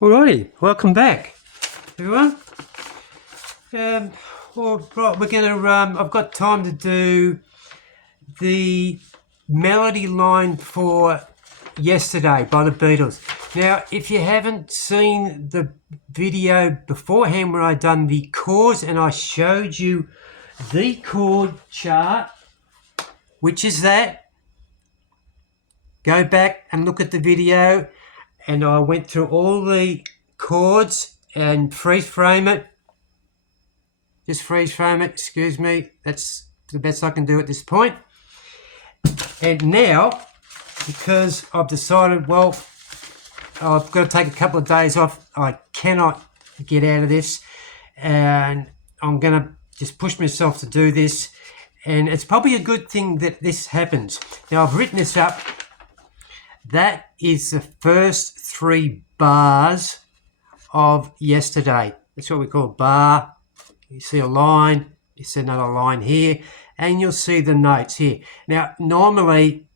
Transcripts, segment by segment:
Alrighty, welcome back, everyone. Right, we're gonna. I've got time to do the melody line for "Yesterday" by the Beatles. Now, if you haven't seen the video beforehand where I done the chords and I showed you the chord chart, which is that, go back and look at the video. And I went through all the chords and freeze frame it. Just freeze frame it, excuse me. That's the best I can do at this point. And now, because I've decided, well, I've got to take a couple of days off. I cannot get out of this. And I'm going to just push myself to do this. And it's probably a good thing that this happens. Now, I've written this up. That is the first 3 bars of "Yesterday." That's what we call a bar. You see a line, you see another line here, and you'll see the notes here. Now, normally,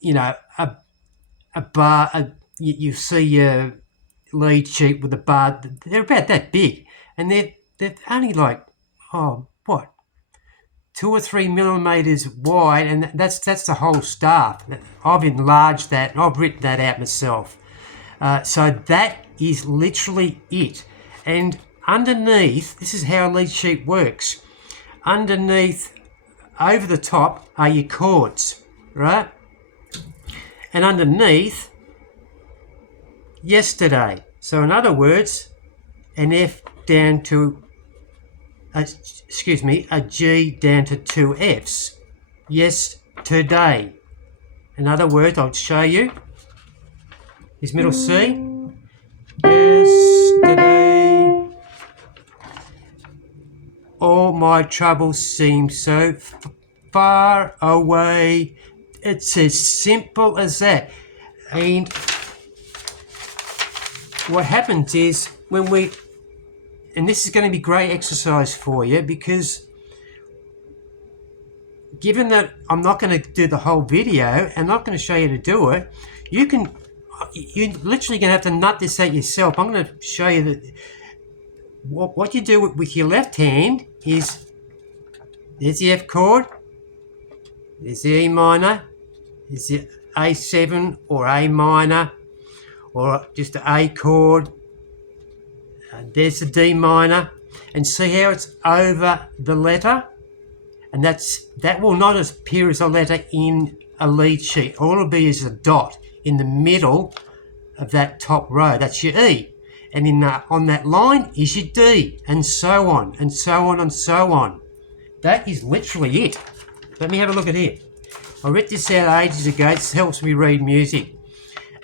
you know, a bar, you see your lead sheet with a bar, they're about that big, and they're only like, 2 or 3 millimeters wide, and that's the whole staff. I've enlarged that, and I've written that out myself. So that is literally it. And underneath, this is how a lead sheet works. Underneath, over the top, are your chords, right? And underneath, "Yesterday." So in other words, an F down to a G down to 2 Fs. Yesterday. In other words, I'll show you. Is middle C. Yesterday. All my troubles seem so far away. It's as simple as that. And what happens is when we... And this is going to be great exercise for you, because given that I'm not going to do the whole video and I'm not going to show you to do it, you're literally going to have to nut this out yourself. I'm going to show you that what you do with your left hand is, there's the F chord, there's the E minor, there's the A7 or A minor, or just the A chord. There's the D minor, and see how it's over the letter, and that will not appear as a letter in a lead sheet. All it'll be is a dot in the middle of that top row. That's your E, and on that line is your D, and so on and so on and so on. That is literally it. Let me have a look at here. I wrote this out ages ago. This helps me read music,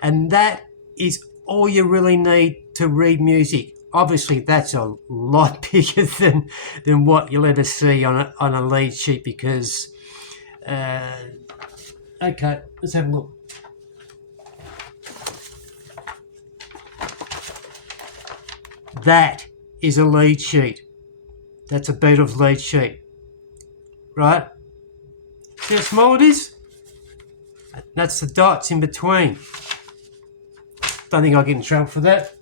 and that is all you really need to read music. Obviously, that's a lot bigger than what you'll ever see on a lead sheet, because... okay, let's have a look. That is a lead sheet. That's a Beatles lead sheet. Right? See how small it is? That's the dots in between. Don't think I'll get in trouble for that.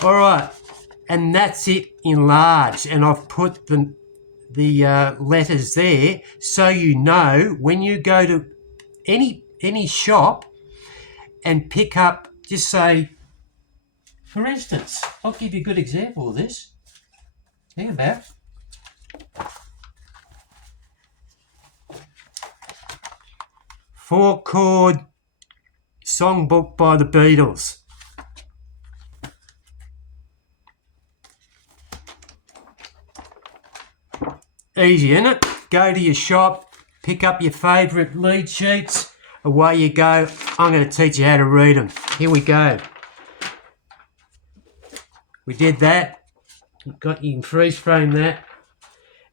All right, and that's it enlarged, and I've put the letters there so you know when you go to any shop and pick up, just say, for instance, I'll give you a good example of this. Think about it. 4-chord songbook by the Beatles. Easy, isn't it? Go to your shop, pick up your favourite lead sheets, away you go. I'm going to teach you how to read them. Here we go. We did that. You can freeze frame that.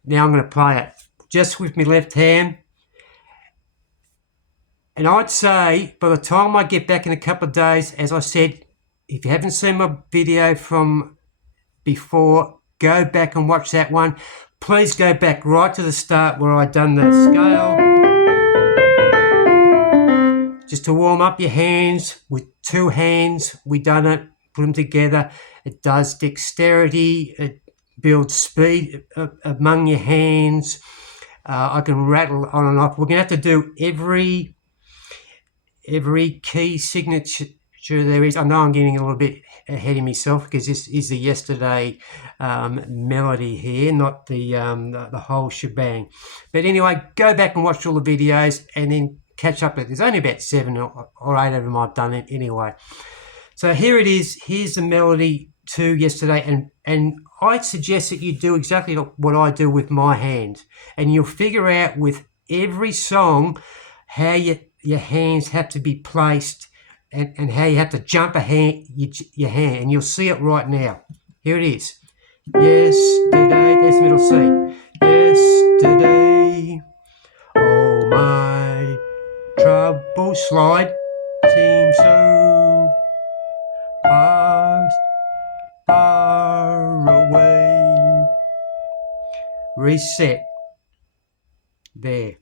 Now I'm going to play it just with my left hand. And I'd say by the time I get back in a couple of days, as I said, if you haven't seen my video from before, go back and watch that one. Please go back right to the start where I done the scale. just to warm up your hands with 2 hands. We done it, put them together. It does dexterity, it builds speed among your hands. I can rattle on and off. We're going to have to do every key signature there is. I know I'm getting a little bit ahead of myself because this is the yesterday melody here, not the whole shebang. But anyway, go back and watch all the videos and then catch up. There's only about 7 or 8 of them I've done it anyway. So here it is. Here's the melody to yesterday, and I suggest that you do exactly what I do with my hands, and you'll figure out with every song how your hands have to be placed and how you have to jump your hand, and you'll see it right now. Here it is. Yesterday, there's middle C. Yesterday, all my troubles slide seem so far away. Reset. There.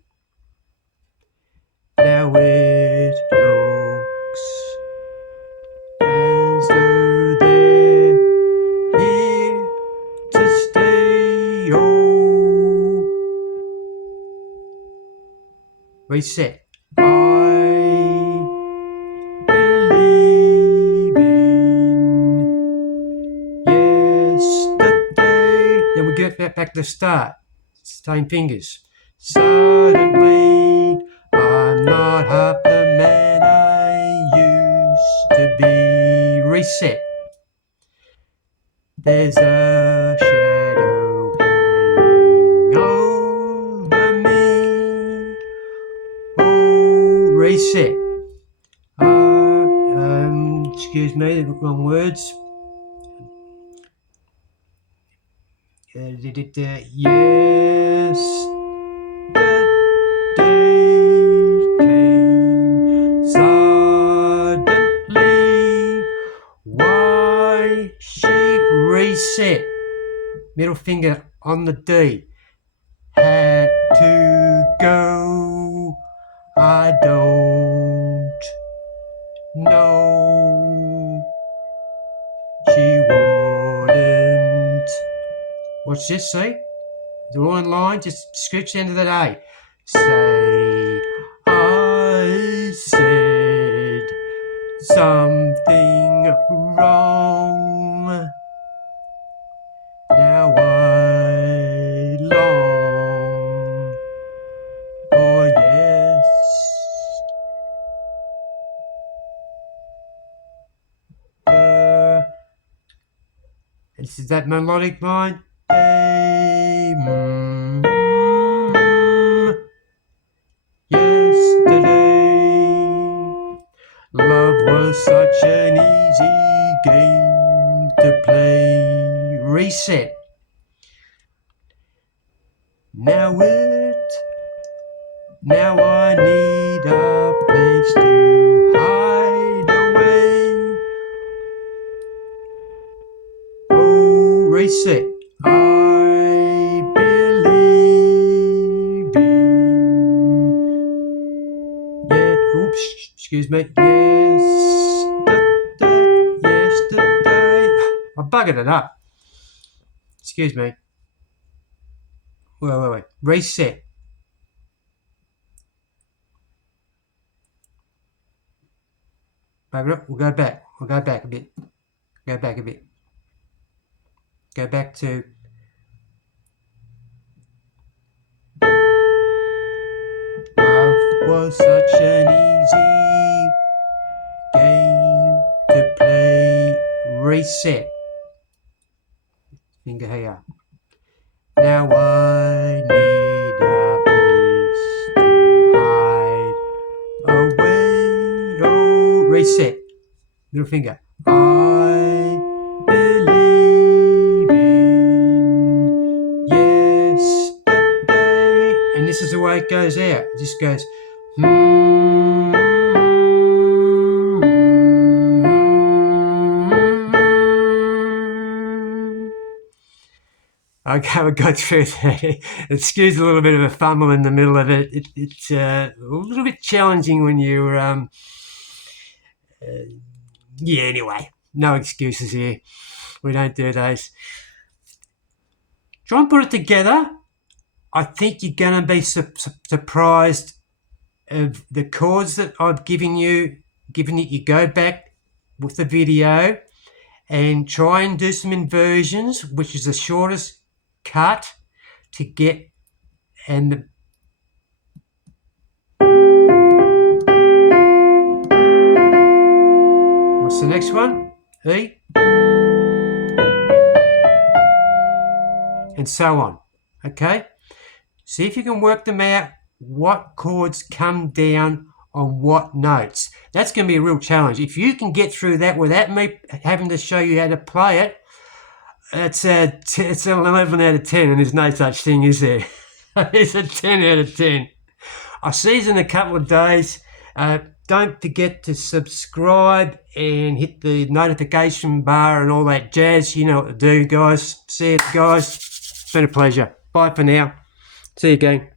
Now it looks as though they're here to stay. Oh, reset. I believe in yesterday. Then we get back to the start. Same fingers. Suddenly, I'm not half the man I used to be. Reset. There's a shadow hanging over me. Oh, reset. Excuse me, the wrong words. Yes. Reset. Middle finger on the D. Had to go. I don't know. She wouldn't. What's this say? The wrong line. Just scooch into that A. Say I said something wrong. Now I long for yes. This is that melodic line. Yesterday, love was such an easy game to play. Reset. Now I need a place to hide away. Oh, reset. I believe in excuse me. Yesterday. I buggered it up. Excuse me. Wait. Reset. Bugger it. We'll go back. We'll go back a bit. Go back a bit. Go back to love was such an easy game to play. Reset. Finger here. Now I need a place to hide away. Oh, reset. Middle finger. I believe in yesterday. And this is the way it goes out. It just goes. Okay, we got through that. Excuse a little bit of a fumble in the middle of it. It's a little bit challenging when you're, yeah, anyway, no excuses here. We don't do those. Try and put it together. I think you're going to be surprised of the chords that I've given you. Given that you go back with the video and try and do some inversions, which is the shortest cut to get. And what's the next one? E. And so on. Okay? See if you can work them out, what chords come down on what notes. That's going to be a real challenge. If you can get through that without me having to show you how to play it, it's an 11 out of 10, and there's no such thing, is there? It's a 10 out of 10. I'll see you in a couple of days. Don't forget to subscribe and hit the notification bar and all that jazz. You know what to do, guys. See you, guys. It's been a pleasure. Bye for now. See you again.